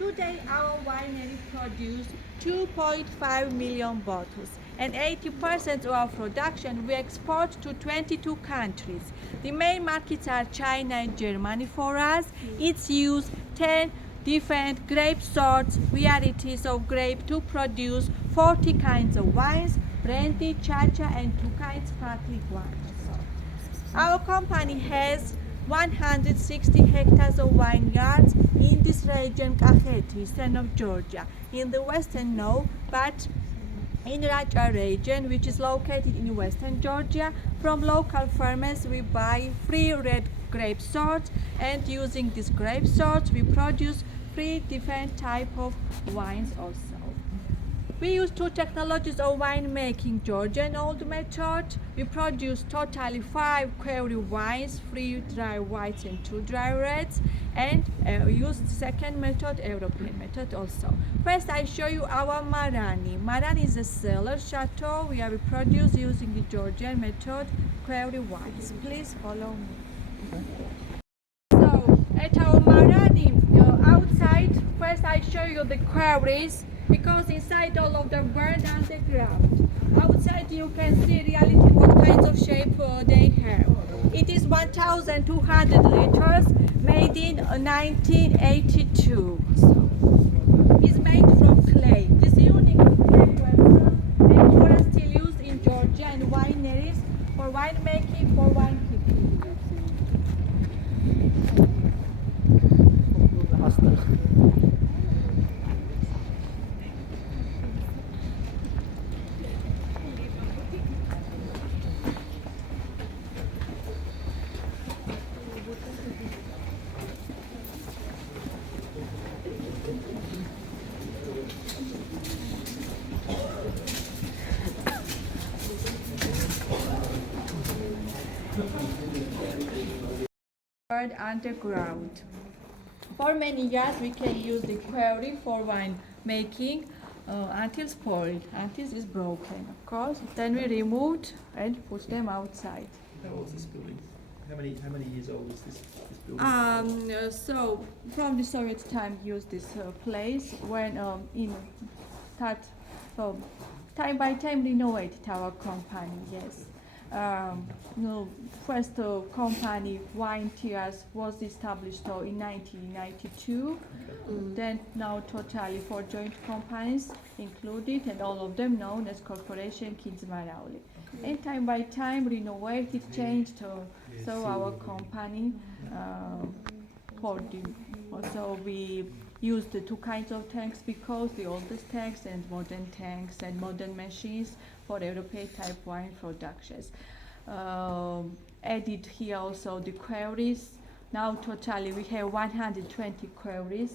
Today, our winery produces 2.5 million bottles, and 80% of our production we export to 22 countries. The main markets are China and Germany for us. It's used 10 different grape sorts, varieties of grape to produce 40 kinds of wines, brandy, chacha, and 2 kinds sparkling wine. Our company has 160 hectares of vineyards in this region, Kakheti, eastern of Georgia, in the western north, but in Raja region, which is located in western Georgia. From local farmers, we buy free red grape sorts, and using these grape sorts, we produce 3 different type of wines also. We use 2 technologies of winemaking, Georgian old method. We produce totally 5 quarry wines, 3 dry whites and 2 dry reds, and use the second method, European method also. First, I show you our Marani. Marani is a cellar chateau where we produce using the Georgian method, quarry wines. Please follow me. So, at our Marani, outside, first I show you the quarries, because inside all of them burned underground. Outside you can see reality what kinds of shape they have. It is 1,200 liters, made in 1982. It's made from clay. This unique clay vessel is still used in Georgia and wineries for winemaking, for wine keeping. Underground. For many years we can use the quarry for wine making until spoiled, until it's broken, of course. Then we removed and put them outside. How old is this building? How many years old is this building? So from the Soviet time used this place when in that time by time renovated our company, yes. First company Wine Tears was established in 1992. Then now totally 4 joint companies included, and all of them known as Corporation Kids Marauli. And time by time renovated, changed, so our company also we used the 2 kinds of tanks, because the oldest tanks and modern machines for European type wine productions. Added here also the quarries. Now totally we have 120 quarries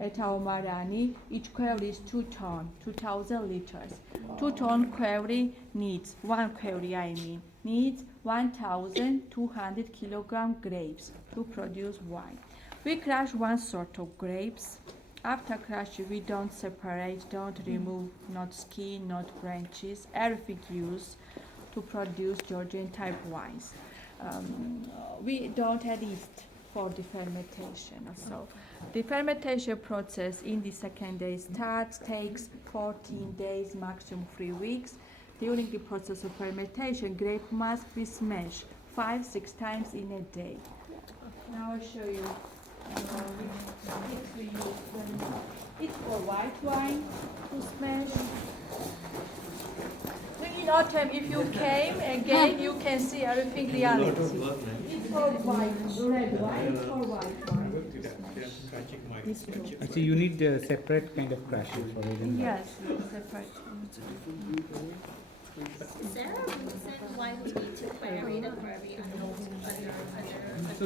at our Marani. Each quarry is 2 ton, 2,000 liters. 2 ton quarry needs, one quarry needs 1,200 kilogram grapes to produce wine. We crush 1 sort of grapes. After crushing, we don't separate, don't remove, not skin, not branches. Everything used to produce Georgian type wines. We don't add yeast for the fermentation. So the fermentation process in the second day takes 14 days, maximum 3 weeks. During the process of fermentation, grape must be smashed 5-6 times in a day. Now I'll show you which we use. It's for white wine to smash. In autumn, if you came again, you can see everything reality. It's for white, red wine, it's for white wine. So you need a separate kind of crashing for it. Yes, separate. Is there a reason why we need to quarry the quarry under? So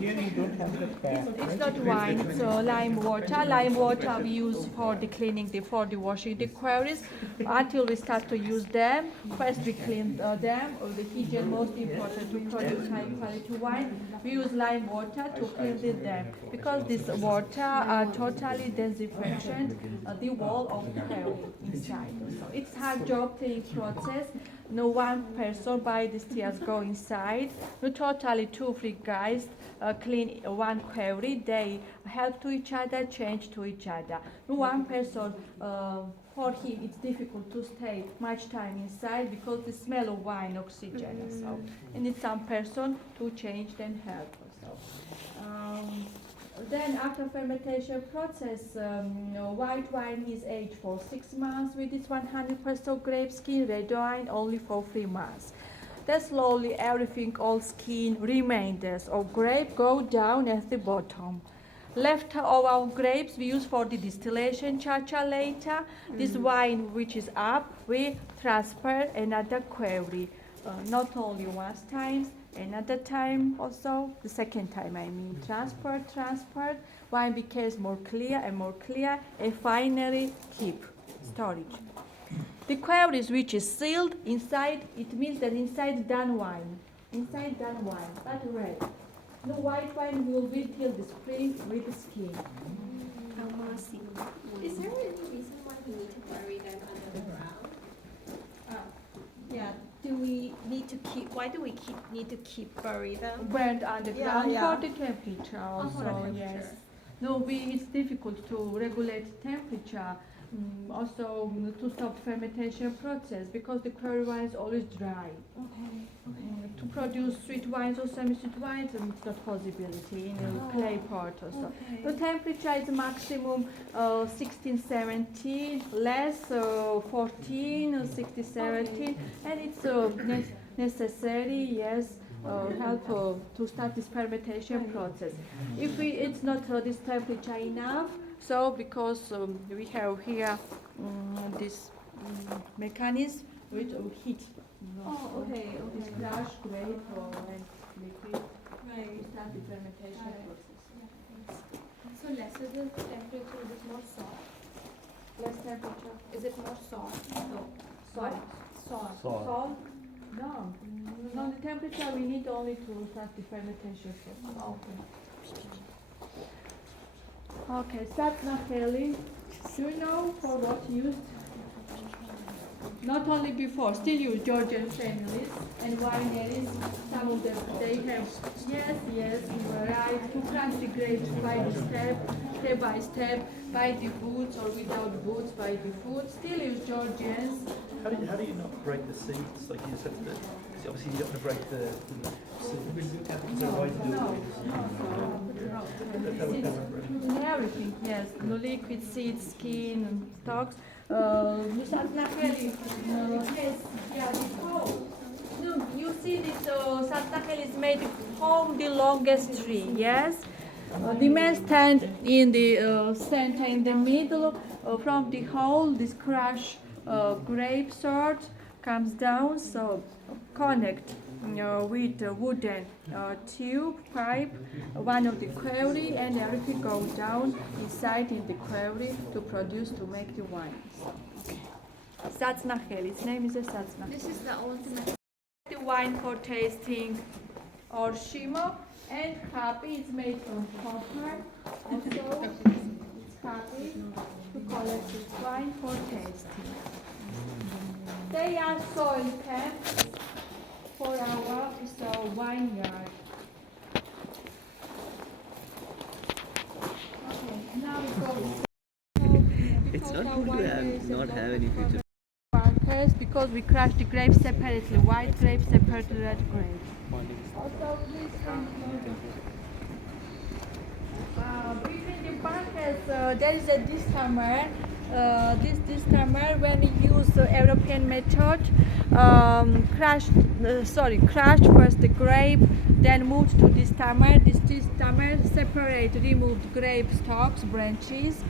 here you don't have the crash. It's not wine, it's lime water. Lime water we use for the cleaning, for the washing the quarries. Until we start to use them, first we clean them, or the hygiene most important to produce high quality wine. We use lime water to clean them, because this water totally disinfects the wall of the quarry inside. So it's hard job cleaning process. No one person by the stairs go inside. No totally 2-3 guys clean one quarry. They help to each other, change to each other. No one person for him it's difficult to stay much time inside because the smell of wine, oxygen. So and need some person to change and help. So. Then after fermentation process, white wine is aged for 6 months with its 100% grape skin, red wine only for 3 months. Then slowly everything, all skin, remainders of grape go down at the bottom. Left of our grapes we use for the distillation cha-cha later. This wine which is up, we transfer another quarry. Not only once time, another time also, the second time I mean, transferred, wine becomes more clear, and finally keep, storage. The quarries which is sealed inside, it means that inside done wine, but red. The white wine will be till the spring with the skin. Is there any reason why we need to bury them under the ground? Yeah. Why do we need to keep bury them? Burnt underground Yeah. for the temperature also, for the temperature. yes. No, it's difficult to regulate temperature. Also to stop fermentation process because the quarry wine is always dry. To produce sweet wines or semi-sweet wines, it's not possibility in a clay pot also. The temperature is maximum 16, 17, less 14, 16, 17, and it's necessary, yes, help to start this fermentation process. If it's not this temperature enough, so because we have here this mechanism which heat. This crush grape and liquid. Right. Start the fermentation process. So lesser the temperature, it is more salt. Less temperature. Is it more salt? Salt. Salt. No. No, the temperature we need only to start the fermentation process. Okay, start Naheli. Do you know for what used? Not only before, still use Georgian families and wineries. Some of them, they have, yes, you are right, to crush the grapes by the step by step, by the boots or without boots, by the foot. Still use Georgians. How do you not break the seeds? Like you just have to, because obviously you don't want to break the seeds. Is there a way to do it? No. Everything, yes. No liquid, seeds, skin, and stalks. Yes, you see this Satnahel is made from the longest tree, yes? The man stands in the center in the middle. From the hole, this crush grape sort comes down, so connect with a wooden tube, pipe, one of the quarry, and everything goes down inside in the quarry to make the wine. Satnahel, its name is a Satnahel. This is the ultimate. The wine for tasting or shimo, and kapi is made from copper. Also, it's kapi to collect this wine for tasting. They are soil camps for our vineyard. Okay, now we go. It's not good to not have any future. Bunkers because we crush the grapes separately, white grapes separately, red grapes. Also, between the bunkers, there is a distammer. This distammer, when we use the European method, crushed first the grape, then moved to distammer. This distammer removed grape stalks, branches.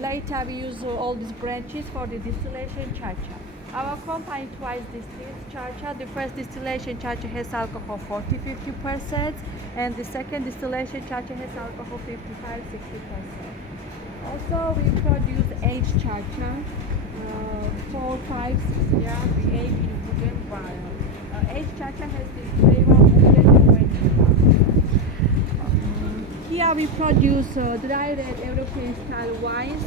Later we use all these branches for the distillation cha-cha. Our company twice distills cha-cha. The first distillation cha-cha has alcohol 40-50%, and the second distillation cha-cha has alcohol 55-60%. Also, we produce aged cha-cha, 4, 5, 6 years. We age in wooden barrel. Aged cha-cha has this flavor of wooden and vanilla. Here we produce dry red European style wines.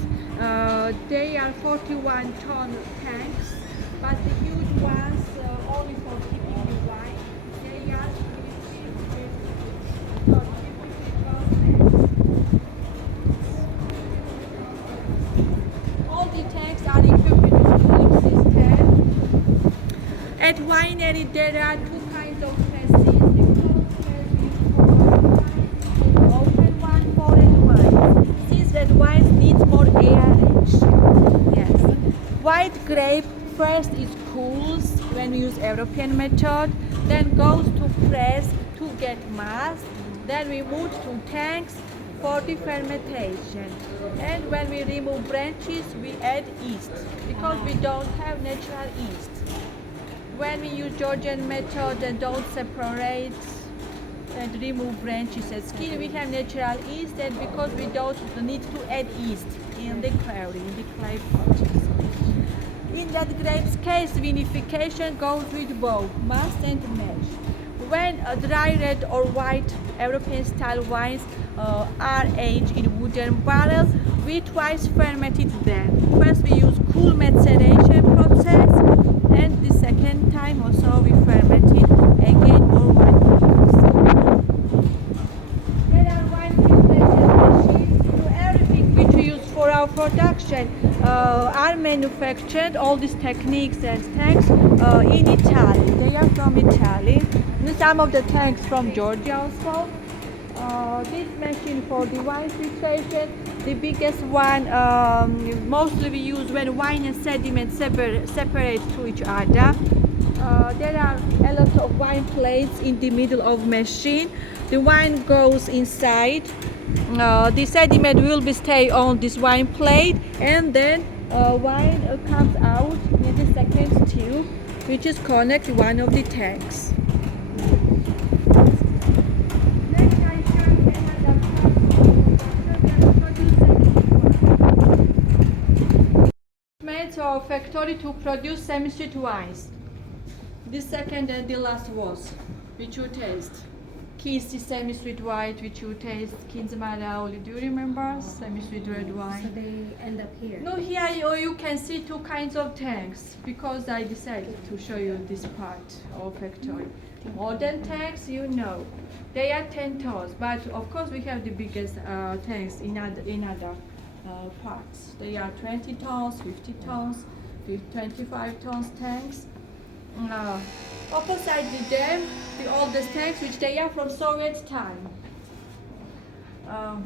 They are 41-ton tanks. but the huge ones only for keeping the wine. They are 50 All the tanks are equipped with a cooling system. At Winery, there are two kinds of presses. The closed press is for wine, the open one for red wine. Since red wines need more aeration. Yes. White grape first is cools when we use European method, then goes to press to get mass, then we move to tanks for the fermentation. And when we remove branches, we add yeast because we don't have natural yeast. When we use Georgian method and don't separate and remove branches and skin, we have natural yeast, and because we don't need to add yeast in the clay pots. In that grape's case, vinification goes with both must and mash. When dry red or white European style wines are aged in wooden barrels, we twice fermented them. First we use cool maceration process, and the second time also we fermented again more wine barrels. There are wine filtration machines. So everything which we use for our production are manufactured, all these techniques and tanks in Italy. They are from Italy. Some of the tanks from Georgia also. This machine for the wine filtration, the biggest one, mostly we use when wine and sediment separate to each other. There are a lot of wine plates in the middle of machine. The wine goes inside. The sediment will be stay on this wine plate, and then wine comes out in the second tube, which is connect one of the tanks. Our factory to produce semi-sweet wines. The second and the last was, which you taste. Kiss the semi-sweet white, which you taste. Kinzmarauli, do you remember? Semi-sweet red wine. So they end up here. No, here you can see two kinds of tanks, because I decided to show you this part of factory. Modern tanks, you know, they are 10 tons, but of course we have the biggest tanks in other parts. They are 20 tons, 50 tons, 25 tons tanks. Opposite with them, the oldest tanks, which they are from Soviet time.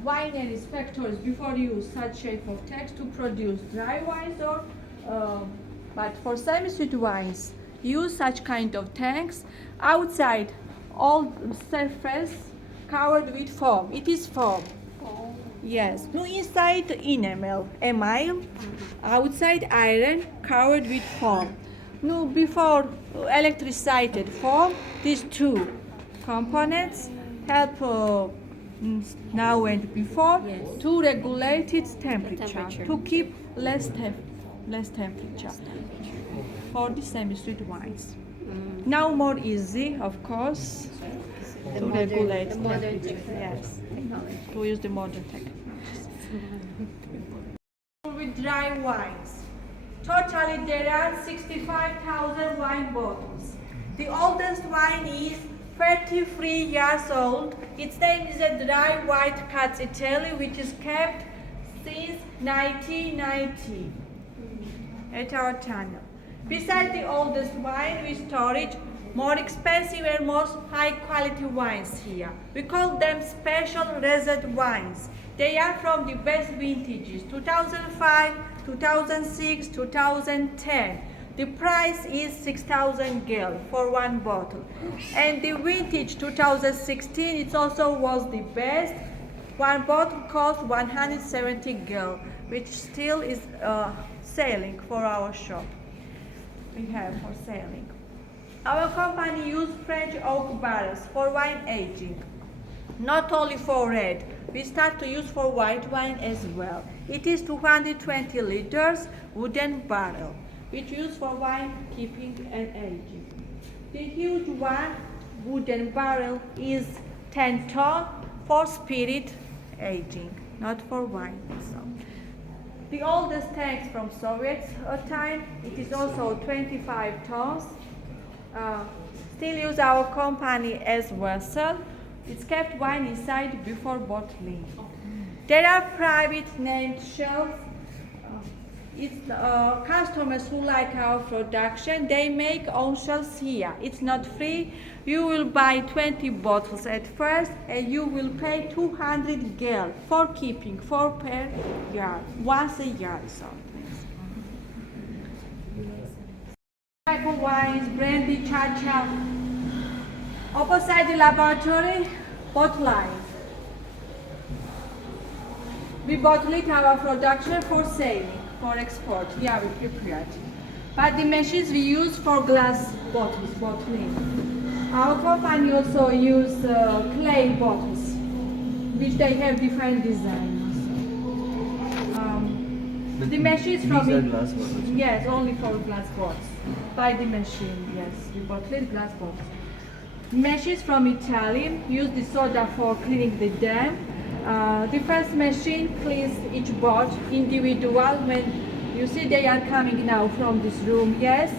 Wineries, factories before use such shape of tanks to produce dry wines, or but for semi-sweet wines, use such kind of tanks. Outside, all surface covered with foam. It is foam. Yes. No, inside enamel, outside iron, covered with foam. No, before electricated foam, these two components help now and before to regulate its temperature. To keep less temperature for the semi-sweet wines. Now more easy, of course, to regulate the modern temperature. technology. Yes, to use the modern techniques. With dry wines. Totally there are 65,000 wine bottles. The oldest wine is 33 years old. Its name is a dry white Kakheti, which is kept since 1990 at our channel. Besides the oldest wine, we store it more expensive and most high quality wines here. We call them special reserve wines. They are from the best vintages, 2005, 2006, 2010. The price is 6,000 gel for one bottle. And the vintage 2016, it also was the best. One bottle cost 170 gel, which still is selling for our shop. We have for selling. Our company uses French oak barrels for wine aging. Not only for red, we start to use for white wine as well. It is 220 liters wooden barrel, which used for wine keeping and aging. The huge one wooden barrel is 10 ton for spirit aging, not for wine. So The oldest tanks from Soviet time. It is also 25 tons. Still use our company as vessel. It's kept wine inside before bottling. There are private named shelves. It's customers who like our production. They make own shelves here. It's not free. You will buy 20 bottles at first, and you will pay 200 gel for keeping, 4 per yard, once a yard sometimes. Type of wines, brandy, cha-cha. Opposite the laboratory, bottling. We bottle it our production for sale, for export. Yeah, we prepare it. But the machines we use for glass bottles, bottling. Our company also use clay bottles, which they have different designs. The machines from These are glass bottles. Yes, only for glass bottles. By the machine, yes, we bottle it glass bottles. Machines from Italy use the soda for cleaning the dam. The first machine cleans each bottle individual. When you see they are coming now from this room, yes.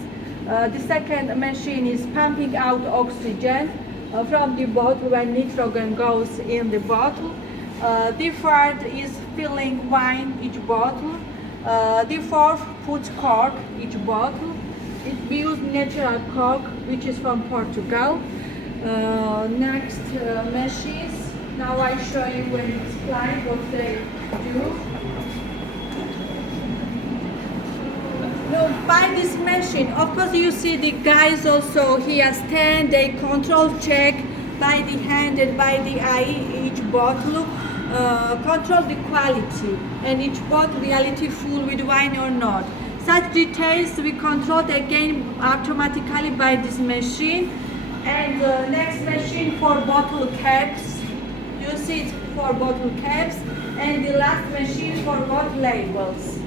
The second machine is pumping out oxygen from the bottle when nitrogen goes in the bottle. The third is filling wine each bottle. The fourth puts cork each bottle. We use natural cork, which is from Portugal. Next machines. Now I show you when it's explain what they do. No, by this machine, of course you see the guys also here stand, they control check by the hand and by the eye each bottle, control the quality and each bottle reality full with wine or not. Such details we control again automatically by this machine. And the next machine for bottle caps. You see it's for bottle caps, and the last machine for bottle labels.